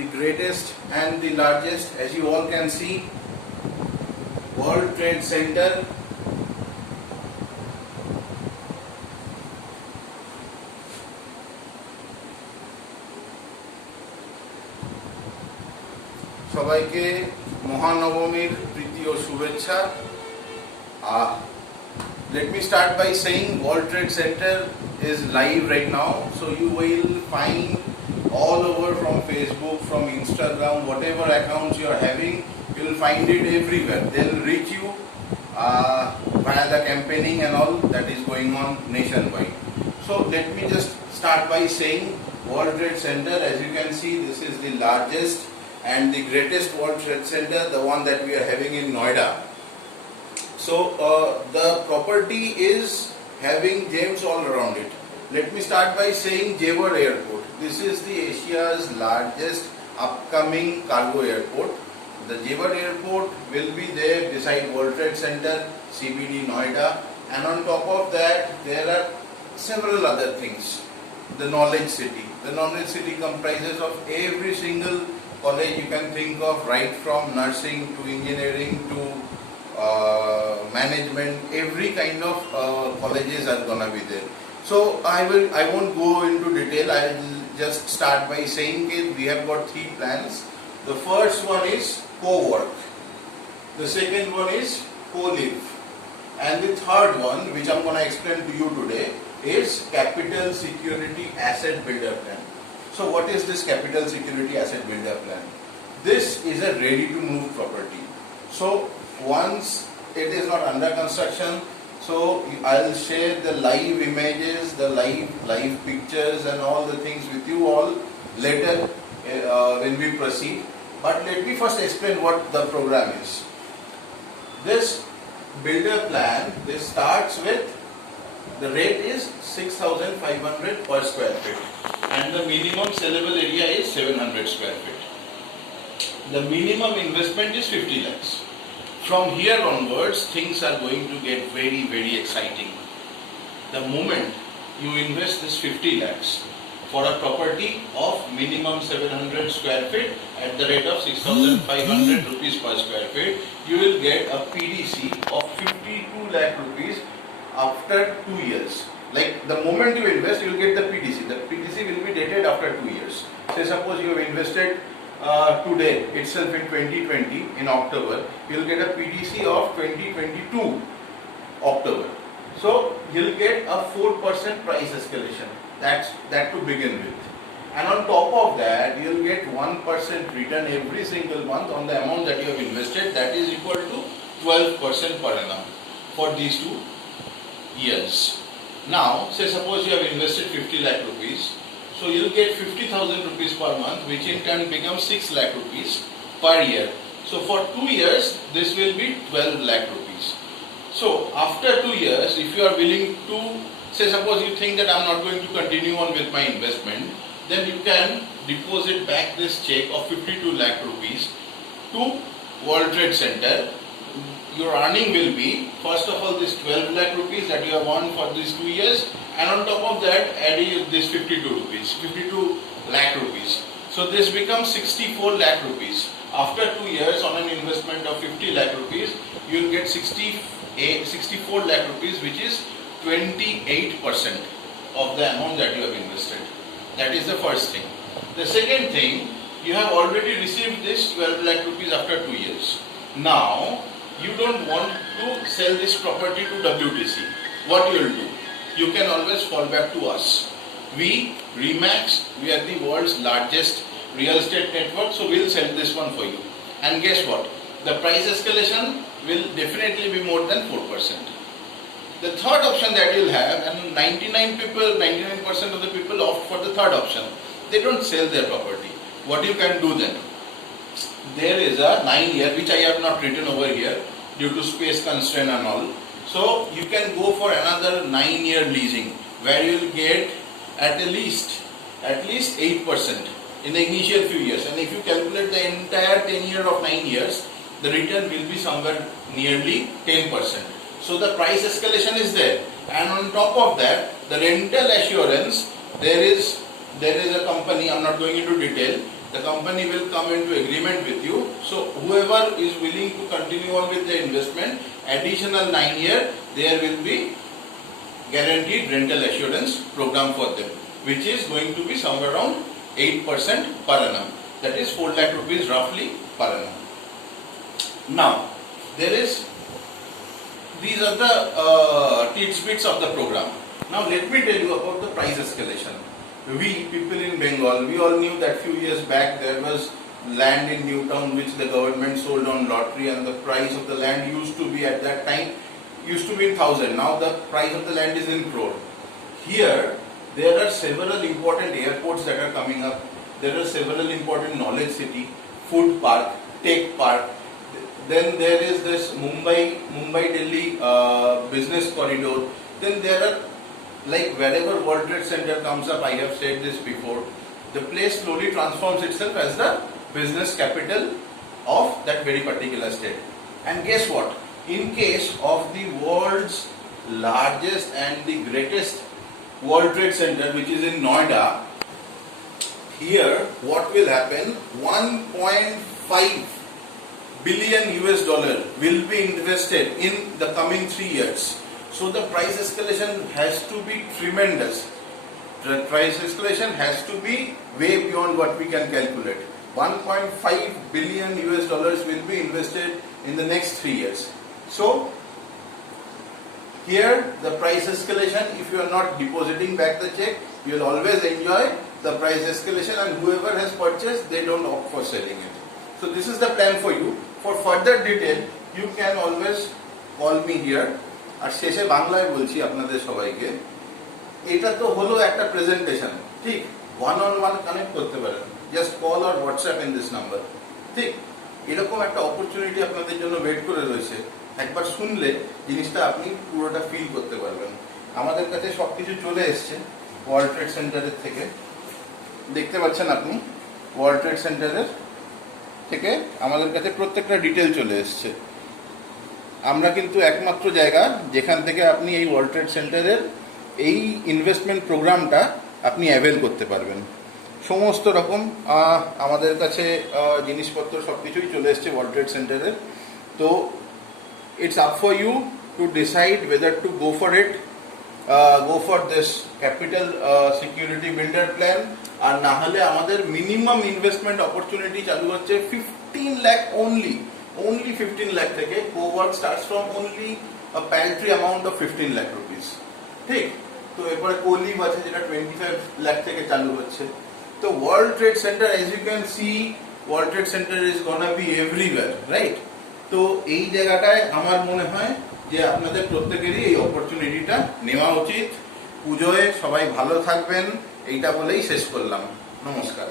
the greatest and the largest, as you all can see, World Trade Center. সবাইকে মহানবমীর প্রীতি ও শুভেচ্ছা। Let me start by saying World Trade Center is live right now, so you will find all over from Facebook, from Instagram, whatever accounts you are having, you will find it everywhere. They will reach you via the campaigning and all that is going on nationwide. So let me just start by saying World Trade Center, as you can see, this is the largest and the greatest World Trade Center, the one that we are having in Noida. So the property is having gems all around it. Let me start by saying Jewar Airport. This is the Asia's largest upcoming cargo airport. The Jewar Airport will be there beside World Trade Center, CBD Noida, and on top of that there are several other things. The Knowledge City. The Knowledge City comprises of every single college you can think of, right from nursing to engineering to management. Every kind of colleges are gonna be there. So I won't go into detail. I will just start by saying that we have got 3 plans. The first one is co-work. The second one is co-live. And the third one, which I'm gonna explain to you today, is Capital Security Asset Builder Plan. So what is this Capital Security Asset Builder Plan? This is a ready to move property. So once it is not under construction, so I'll share the live images, the live pictures and all the things with you all later when we proceed. But let me first explain what the program is. This builder plan, this starts with, the rate is 6,500 per square feet and the minimum sellable area is 700 square feet. The minimum investment is 50 lakhs. From here onwards, things are going to get very, very exciting. The moment you invest this 50 lakhs for a property of minimum 700 square feet at the rate of 6,500 rupees per square feet, you will get a PDC of 52 lakh rupees after 2 years. Like the moment you invest, you will get the PDC. The PDC will be dated after 2 years. Say suppose you have invested today itself in 2020 in October, you will get a PDC of 2022 October. So you will get a 4% price escalation. That to begin with. And on top of that, you will get 1% return every single month on the amount that you have invested. That is equal to 12% per annum for these 2 years. Now, say suppose you have invested 50 lakh rupees. So you will get 50,000 rupees per month, which in turn becomes 6 lakh rupees per year. So for 2 years, this will be 12 lakh rupees. So after 2 years, if you are willing to, say suppose you think that I am not going to continue on with my investment, then you can deposit back this check of 52 lakh rupees to World Trade Center. Your earning will be, first of all, this 12 lakh rupees that you have won for these 2 years, and on top of that, add this 52 lakh rupees. So this becomes 64 lakh rupees. After 2 years, on an investment of 50 lakh rupees, you will get 64 lakh rupees, which is 28% of the amount that you have invested. That is the first thing. The second thing, you have already received this 12 lakh rupees after 2 years. Now, you don't want to sell this property to WTC. What you will do? You can always fall back to us. We, Remax, we are the world's largest real estate network, so we'll sell this one for you. And guess what? The price escalation will definitely be more than 4%. The third option that you'll have, and 99% of the people opt for the third option. They don't sell their property. What you can do then? There is a 9-year, which I have not written over here due to space constraint and all. So you can go for another 9-year leasing, where you will get at least 8% in the initial few years. And if you calculate the entire 10 year of 9 years, the return will be somewhere nearly 10%. So the price escalation is there, and on top of that, the rental assurance, there is a company, I am not going into detail, the company will come into agreement with you. So whoever is willing to continue on with the investment, additional 9 years, there will be guaranteed rental assurance program for them, which is going to be somewhere around 8% per annum. That is 4 lakh rupees roughly per annum. Now, these are the tidbits of the program. Now let me tell you about the price escalation. We people in Bengal, we all knew that few years back there was land in Newtown which the government sold on lottery, and the price of the land used to be at that time in 1,000. Now the price of the land is in crore. Here there are several important airports that are coming up. There are several important knowledge city, food park, tech park. Then there is this Mumbai Delhi business corridor. Then there are, like wherever World Trade Center comes up, I have said this before, the place slowly transforms itself as the business capital of that very particular state. And guess what? In case of the world's largest and the greatest World Trade Center, which is in Noida, here what will happen? 1.5 billion US dollar will be invested in the coming 3 years. So the price escalation has to be tremendous. The price escalation has to be way beyond what we can calculate. 1.5 billion US dollars will be invested in the next 3 years. So here the price escalation, if you are not depositing back the check, you will always enjoy the price escalation, and whoever has purchased, they don't opt for selling it. So this is the plan for you. For further detail, you can always call me here. আর শেষে বাংলায় বলছি আপনাদের সবাইকে, এটা তো হলো একটা presentation, ঠিক? 1-on-1 কানেক্ট করতে পারেন, জাস্ট কল আর হোয়াটসঅ্যাপ ইন দিস নাম্বার, ঠিক? এরকম একটা অপরচুনিটি আপনাদের জন্য ওয়েট করে রয়েছে। একবার শুনলে জিনিসটা আপনি পুরোটা ফিল করতে পারবেন। আমাদের কাছে সবকিছু চলে এসছে ওয়ার্ল্ড ট্রেড সেন্টারের থেকে, দেখতে পাচ্ছেন আপনি। ওয়ার্ল্ড ট্রেড সেন্টারের থেকে আমাদের কাছে প্রত্যেকটা ডিটেল চলে এসছে। আমরা কিন্তু একমাত্র জায়গা যেখান থেকে আপনি এই ওয়ার্ল্ড ট্রেড সেন্টারের এই ইনভেস্টমেন্ট প্রোগ্রামটা আপনি অ্যাভেল করতে পারবেন। সমস্ত রকম আমাদের কাছে জিনিসপত্র সব কিছুই চলে এসছে ওয়ার্ল্ড ট্রেড সেন্টারের। তো it's up for you to decide whether to go for it, go for this capital security builder plan. আর না হলে আমাদের মিনিমাম ইনভেস্টমেন্ট অপরচুনিটি চালু হচ্ছে 15 lakh only 15 lakh থেকে। co-work starts from only a paltry amount of 15 lakh rupees, ঠিক? তো এরপরে কোলিভ আছে যেটা 25 lakh থেকে চালু হচ্ছে। তো world trade centre, as you can see, world trade centre is gonna be everywhere, right? তো এই জায়গাটায় আমার মনে হয় যে আপনাদের প্রত্যেকেরই এই অপরচুনিটিটা নেওয়া উচিত। পুজোয় সবাই ভালো থাকবেন, এইটা বলেই শেষ করলাম। নমস্কার।